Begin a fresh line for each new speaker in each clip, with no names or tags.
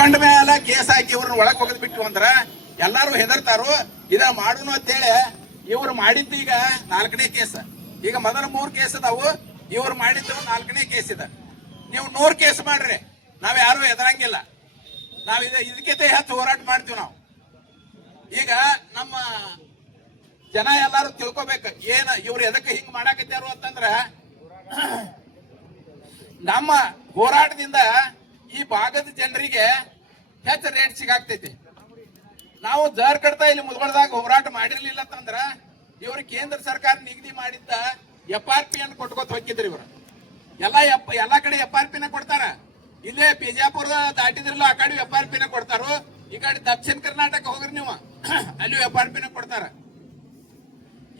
ಮುಖಂಡ ಮೇಲೆ ಕೇಸ್ ಹಾಕಿ ಇವ್ರನ್ನ ಒಳಗೆ ಹೋಗದ್ ಬಿಟ್ಟು ಅಂದ್ರ ಎಲ್ಲಾರು ಹೆದರ್ತಾರು, ಇದ ಮಾಡುನು ಅಂತೇಳಿ ಇವ್ರು ಮಾಡಿದ್ದು ಈಗ ನಾಲ್ಕನೇ ಕೇಸ್. ಈಗ ಮೊದಲ ಮೂರ್ ಕೇಸ್ ಅದಾವು, ಇವ್ರು ಮಾಡಿದ್ದು ನಾಲ್ಕನೇ ಕೇಸ್ ಇದೆ. ನೀವು ನೂರ್ ಕೇಸ್ ಮಾಡ್ರಿ, ನಾವ್ ಯಾರು ಹೆದರಂಗಿಲ್ಲ. ನಾವ್ ಇದ ಇದಕ್ಕೆ ಹೆಚ್ಚು ಹೋರಾಟ ಮಾಡ್ತೀವಿ ನಾವು. ಈಗ ನಮ್ಮ ಜನ ಎಲ್ಲಾರು ತಿಳ್ಕೊಬೇಕು, ಏನ ಇವ್ರು ಎದಕ್ಕೆ ಹಿಂಗ್ ಮಾಡಾಕತ್ತಾರು ಅಂತಂದ್ರ, ನಮ್ಮ ಹೋರಾಟದಿಂದ ಈ ಭಾಗದ ಜನರಿಗೆ ಹೆಚ್ಚು ರೇಟ್ ಸಿಗಾಕ್ತೈತಿ. ನಾವು ಜರ್ ಕಡ್ತಾ ಇಲ್ಲಿ ಮುದ್ಗೊಳದಾಗ ಹೋರಾಟ ಮಾಡಿರ್ಲಿಲ್ಲ ಅಂತಂದ್ರ ಇವರು ಕೇಂದ್ರ ಸರ್ಕಾರ ನಿಗದಿ ಮಾಡಿದ್ದ ಎಫ್ ಆರ್ ಪಿ ಅನ್ನು ಕೊಟ್ಕೋತ ಹೋಗಿದ್ರಿ ಇವರು. ಎಲ್ಲ ಎಪ್ ಎಲ್ಲಾ ಕಡೆ ಎಫ್ ಆರ್ ಪಿನ ಕೊಡ್ತಾರ. ಇಲ್ಲೇ ಬಿಜಾಪುರ ದಾಟಿದ್ರಲ್ಲ ಆ ಕಡೆ ಎಫ್ ಆರ್ ಪಿನ ಕೊಡ್ತಾರು. ಈ ಕಡೆ ದಕ್ಷಿಣ ಕರ್ನಾಟಕ ಹೋಗ್ರಿ ನೀವು. ಅಲ್ಲಿ ಎಫ್ ಆರ್ ಪಿನ ಕೊಡ್ತಾರ.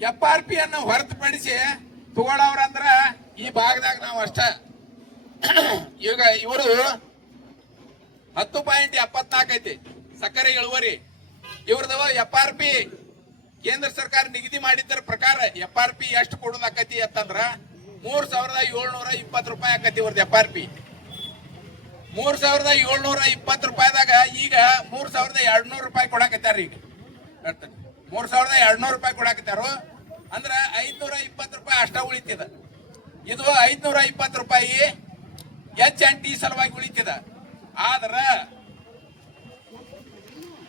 ಎಫ್ ಆರ್ ಪಿ ಅನ್ನು ಹೊರತುಪಡಿಸಿ ತಗೊಳ್ಳೋರಂದ್ರ ಈ ಭಾಗದಾಗ ನಾವು ಅಷ್ಟ. ಈಗ ಇವರು ಹತ್ತು ಪಾಯಿಂಟ್ ಎಪ್ಪತ್ನಾಲ್ಕು ಐತಿ. ಸಕ್ಕರೆ ಇಳುವರಿ. ಇವ್ರದವ ಎಫ್ ಆರ್ ಪಿ ಕೇಂದ್ರ ಸರ್ಕಾರ ನಿಗದಿ ಮಾಡಿದ್ದರ ಪ್ರಕಾರ ಎಫ್ ಆರ್ ಪಿ ಎಷ್ಟು ಕೊಡೋದಾಕತಿ ಅಂತಂದ್ರ ಮೂರ್ ಸಾವಿರದ ಏಳ್ನೂರ ಇಪ್ಪತ್ತು ರೂಪಾಯಿ ಆಕತಿ ಇವ್ರದ್ದು ಎಫ್ ಆರ್ ಪಿ ಮೂರ್ ಸಾವಿರದ ಏಳ್ನೂರ ಇಪ್ಪತ್ತು ರೂಪಾಯಿದಾಗ ಈಗ ಮೂರ್ ಸಾವಿರದ ಎರಡ್ನೂರು ರೂಪಾಯಿ ಕೊಡಾಕತ್ತಾರ ಈಗ. ಮೂರ್ ಸಾವಿರದ ಎರಡ್ನೂರು ರೂಪಾಯಿ ಕೊಡಾಕತ್ತಾರು. ಅಂದ್ರ ಐದ್ನೂರ ಇಪ್ಪತ್ತು ರೂಪಾಯಿ ಅಷ್ಟ ಉಳಿತದ. ಇದು ಐದ್ನೂರ ಇಪ್ಪತ್ತು ರೂಪಾಯಿ ಎಚ್ ಅಂಡ್ ಟಿ ಸಲುವಾಗಿ ಉಳಿತಿದ. ಆದ್ರ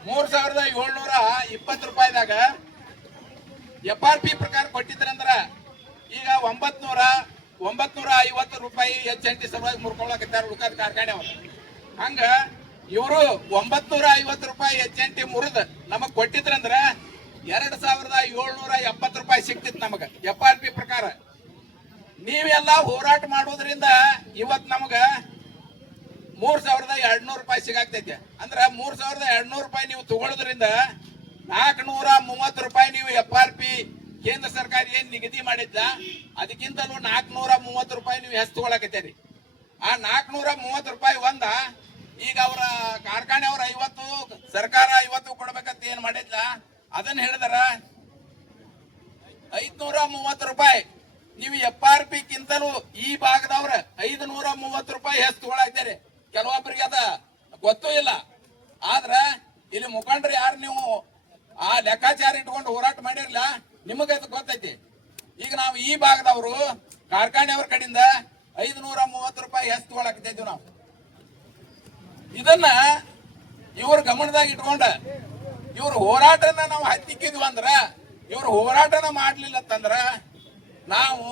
ಮೂರ್ ಸಾವಿರದ ಏಳ್ನೂರ ಇಪ್ಪತ್ತು ರೂಪಾಯಿದಾಗ ಎಫ್ ಆರ್ ಪಿ ಪ್ರಕಾರ ಕೊಟ್ಟಿದ್ರಂದ್ರ ಈಗ ಒಂಬತ್ನೂರ ಒಂಬತ್ನೂರ ಒಂಬತ್ ನೂರ ಐವತ್ತು ರೂಪಾಯಿ ಎಚ್ ಎನ್ ಟಿ ಸಲುವಾಗಿ ಮುರ್ಕೊಳಕತ್ತಾರ ಉಳ್ಕಾದ ಕಾರ್ಖಾನೆ ಅವರು. ಹಂಗ ಇವರು ಒಂಬತ್ನೂರ ಐವತ್ತು ರೂಪಾಯಿ ಎಚ್ ಎನ್ ಟಿ ಮುರಿದ್ ನಮಗ್ ಕೊಟ್ಟಿದ್ರಂದ್ರ ಎರಡ್ ಸಾವಿರದ ಏಳ್ನೂರ ಎಪ್ಪತ್ತು ರೂಪಾಯಿ ಸಿಕ್ತಿತ್ತು ನಮಗ ಎಫ್ ಆರ್ ಪಿ ಪ್ರಕಾರ. ನೀವೆಲ್ಲ ಹೋರಾಟ ಮಾಡೋದ್ರಿಂದ ಇವತ್ ನಮಗ ಮೂರ್ ಸಾವಿರದ ಎರಡ್ನೂರು ರೂಪಾಯಿ ಸಿಗಾಕ್ತೈತೆ. ಅಂದ್ರ ಮೂರ್ ಸಾವಿರದ ಎರಡ್ನೂರು ರೂಪಾಯಿ ನೀವು ತಗೊಳ್ಳೋದ್ರಿಂದ ನಾಲ್ಕನೂರ ಮೂವತ್ತು ರೂಪಾಯಿ ನೀವು ಎಫ್ ಆರ್ ಪಿ ಕೇಂದ್ರ ಸರ್ಕಾರ ಏನ್ ನಿಗದಿ ಮಾಡಿದ್ದ? ಅದಕ್ಕಿಂತಲೂ ನಾಲ್ಕನೂರ ಮೂವತ್ತು ರೂಪಾಯಿ ನೀವು ಹೆಸ್ ತಗೊಳಕತ್ತೀರಿ. ಆ ನಾಲ್ಕನೂರ ಮೂವತ್ತು ರೂಪಾಯಿ ಒಂದ, ಈಗ ಅವರ ಕಾರ್ಖಾನೆ ಅವ್ರ ಐವತ್ತು, ಸರ್ಕಾರ ಐವತ್ತು ಕೊಡ್ಬೇಕಂತ ಏನ್ ಮಾಡಿದ್ಲ? ಅದನ್ನ ಹೇಳಿದಾರ, ಐದ್ನೂರ ಮೂವತ್ತು ರೂಪಾಯಿ. ನೀವು ಎಫ್ ಆರ್ ಪಿ ಕಿಂತಲೂ ಈ ಭಾಗದವ್ರ ಐದು ನೂರ ಮೂವತ್ತು ರೂಪಾಯಿ ಹೆಸ್ ತಗೊಳಾಕ್ತಾರೆ ಕೆಲವೊಬ್ಬರಿಗೆ ಅದ. ಗೊತ್ತೂ ಇಲ್ಲ. ಆದ್ರೆ ಇಲ್ಲಿ ಮುಖಂಡರು ಯಾರು ನೀವು? ಆ ಲೆಕ್ಕಾಚಾರ ಇಟ್ಕೊಂಡು ಹೋರಾಟ ಮಾಡಿರ್ಲ? ನಿಮಗೆ ಅದು ಗೊತ್ತೈತಿ. ಈಗ ನಾವು ಈ ಭಾಗದವರು ಕಾರ್ಖಾನೆಯವ್ರ ಕಡೆಯಿಂದ ಐದು ನೂರ ಮೂವತ್ತು ರೂಪಾಯಿ ಎಸ್ ತಗೊಳಕತ್ತಿದ್ವಿ ನಾವು. ಇದನ್ನ ಇವ್ರ ಗಮನದಾಗ ಇಟ್ಕೊಂಡ, ಇವ್ರ ಹೋರಾಟನ ನಾವು ಹತ್ತಿಕ್ಕಿದ್ವಿ ಅಂದ್ರ, ಇವ್ರ ಹೋರಾಟನ ಮಾಡ್ಲಿಲ್ಲ ಅಂತಂದ್ರ ನಾವು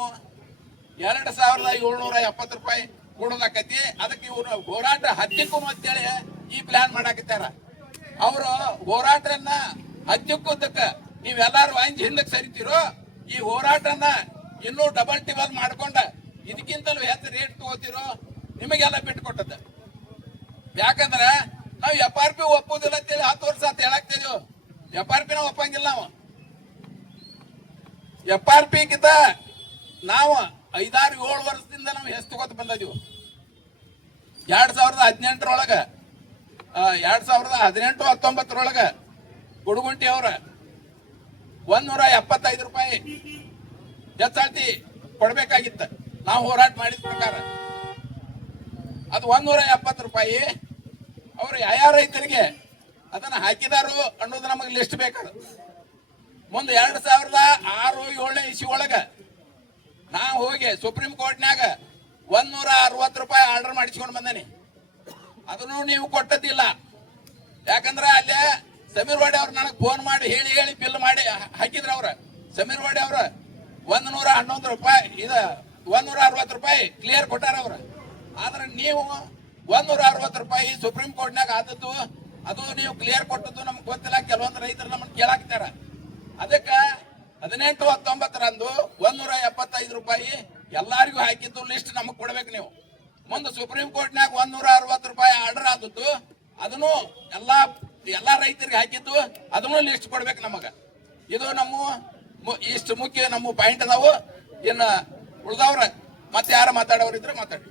ಎರಡು ಸಾವಿರದ ಏಳ್ನೂರ ಎಪ್ಪತ್ತು ರೂಪಾಯಿ ಕೊಡೋದಾಕತಿ. ಅದಕ್ಕೆ ಇವರು ಹೋರಾಟ ಹತ್ತಿಕ್ಕೂ ಅಂತೇಳಿ ಈ ಪ್ಲಾನ್ ಮಾಡಾಕತ್ತಾರ. ಅವರು ಹೋರಾಟನ ಹತ್ತಿಕ್ಕುದಕ್ಕ ನೀವೆಲ್ಲಾರು ವಾಂಜಿ ಹಿಂದಕ್ಕೆ ಸರಿತೀರೋ, ಈ ಹೋರಾಟನ ಇನ್ನೂ ಡಬಲ್ ಟಿಬಲ್ ಮಾಡ್ಕೊಂಡ ಇದಕ್ಕಿಂತಲೂ ಹೆಚ್ಚು ರೇಟ್ ತಗೋತಿರೋ, ನಿಮಗೆಲ್ಲ ಬಿಟ್ಟು ಕೊಟ್ಟದ ಯಾಕಂದ್ರ ನಾವು ಎಫ್ ಆರ್ ಪಿ ಒಪ್ಪುದಿಲ್ಲ ಅಂತೇಳಿ ಹತ್ತು ವರ್ಷ ಅಂತ ಹೇಳಾಕ್ತಿದ್ವು ಎಫ್ ಆರ್ ಪಿನ ಒಪ್ಪಂಗಿಲ್ಲ ನಾವು. ಎಫ್ ಆರ್ ಪಿ ನಾವು ಐದಾರು ಏಳು ವರ್ಷದಿಂದ ನಾವು ಹೆಸ್ ತಗೋತ ಬಂದಿದ್ವು ಎರಡ್ ಸಾವಿರದ ಹದಿನೆಂಟರೊಳಗ ಎರಡ್ ಸಾವಿರದ ಹದಿನೆಂಟು ಹತ್ತೊಂಬತ್ತರೊಳಗ ಗುಡುಗುಂಟಿ ಅವ್ರ ಒಂದೂರ ಎಪ್ಪತ್ತೈದು ರೂಪಾಯಿ ಹೆಚ್ಚಾಳ್ತಿ ಕೊಡಬೇಕಾಗಿತ್ತು. ನಾವು ಹೋರಾಟ ಮಾಡಿದ ಪ್ರಕಾರ. ಅದು ಒಂದೂರ ಎಪ್ಪತ್ತು ರೂಪಾಯಿ. ಅವ್ರು ಯಾವ ರೈತರಿಗೆ ಅದನ್ನ ಹಾಕಿದಾರು ಅನ್ನೋದು ನಮಗೆ ಲಿಸ್ಟ್ ಬೇಕಾದ ಮುಂದೆ ಎರಡು ಸಾವಿರದ ಆರು ಏಳನೇ ಇಸಿ ಒಳಗ ನಾ ಹೋಗಿ ಸುಪ್ರೀಂ ಕೋರ್ಟ್ನ್ಯಾಗ ಒಂದೂರ ಅರವತ್ತು ರೂಪಾಯಿ ಆರ್ಡರ್ ಮಾಡಿಸ್ಕೊಂಡು ಬಂದೇನಿ. ಅದನ್ನು ನೀವು ಕೊಟ್ಟದಿಲ್ಲ ಯಾಕಂದ್ರ ಅಲ್ಲೇ ಸಮೀರ್ ವಾಡೆ ಅವ್ರು ನನಗೆ ಫೋನ್ ಮಾಡಿ ಹೇಳಿ ಹೇಳಿ ಬಿಲ್ ಮಾಡಿ ಹಾಕಿದ್ರ ಅವ್ರ. ಸಮೀರ್ ವಾಡೆ ಅವ್ರ ಒಂದ್ ನೂರ ಹನ್ನೊಂದು ರೂಪಾಯಿ ಇದ ಒಂದೂರ ಅರವತ್ತು ರೂಪಾಯಿ ಕ್ಲಿಯರ್ ಕೊಟ್ಟಾರ ಅವ್ರ. ಆದ್ರೆ ನೀವು ಒಂದೂರ ಅರವತ್ತು ರೂಪಾಯಿ ಸುಪ್ರೀಂ ಕೋರ್ಟ್ನಾಗ ಆದದ್ದು, ಅದು ನೀವು ಕ್ಲಿಯರ್ ಕೊಟ್ಟದ್ದು ನಮ್ಗೆ ಗೊತ್ತಿಲ್ಲ. ಕೆಲವೊಂದು ರೈತರು ನಮ್ಮನ್ನು ಕೇಳಾಕ್ತಾರ ಅದಕ್ಕ ಹದಿನೆಂಟು ಹತ್ತೊಂಬತ್ತರಂದು ಎಪ್ಪತ್ತೈದು ರೂಪಾಯಿ ಎಲ್ಲಾರಿಗೂ ಹಾಕಿದ್ದು ಲಿಸ್ಟ್ ನಮಗೆ ಕೊಡ್ಬೇಕು ನೀವು. ಮುಂದೆ ಸುಪ್ರೀಂ ಕೋರ್ಟ್ನಾಗ ಒಂದೂರ ಅರವತ್ತು ರೂಪಾಯಿ ಆರ್ಡರ್ ಆದದ್ದು, ಅದನ್ನು ಎಲ್ಲಾ ಎಲ್ಲಾ ರೈತರಿಗೆ ಹಾಕಿದ್ದು, ಅದನ್ನು ಲಿಸ್ಟ್ ಕೊಡ್ಬೇಕು ನಮಗ. ಇದು ನಮ್ಮ ಇಷ್ಟು ಮುಖ್ಯ ನಮ್ಮ ಪಾಯಿಂಟ್ ಅದಾವು. ಇನ್ನ ಉಳ್ದವ್ರ ಮತ್ತೆ ಯಾರು ಮಾತಾಡೋರು. ಇದ್ರೆ ಮಾತಾಡಿ